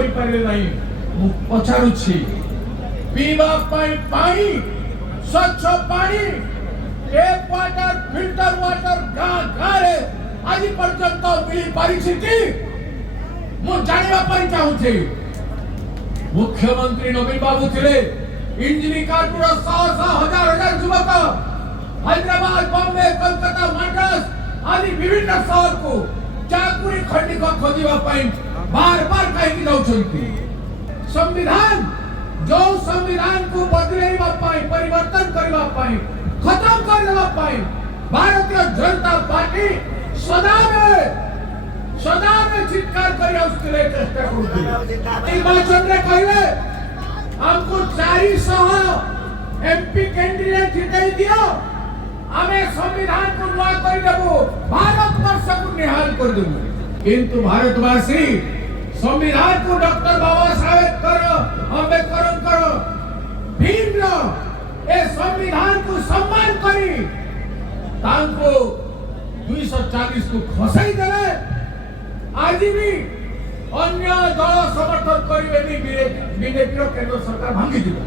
करि पारे नाही मु पछारुछि पीवा पानी स्वच्छ पानी टेप वाटर फिल्टर वाटर गाँव आज पर्यंत मिली पारिछि कि मु जानिबा पई चाहूछि। मुख्यमंत्री नवीन बाबू थिले इंजीनियर हजार युवक हैदराबाद बॉम्बे कोलकाता मद्रास आदि विभिन्न शहर को चाकुरी खंडिक खोजिबा पई बार बार कहीं जाउछंती। संविधान जो संविधान को बदलेबा पई परिवर्तन करबा पई खत्म करबा पई भारतीय जनता पार्टी सदा में चित्कार करी उसके लिए चेष्टा करूँगी। निर्वाचन में कहले हमको 400 एमपी कैंडिडेट जिताई दियो हमें संविधान को नुआ कर देबो भारत वर्ष को निहाल कर देबो। किंतु भारतवासी संविधान को डॉक्टर बाबा साहेब अम्बेडकर भीम ए संविधान को सम्मान करी तांको 240 को खसाई देले आज भी अन्य दल समर्थन करेंगे बीजेपी केंद्र सरकार भांगी दिबो।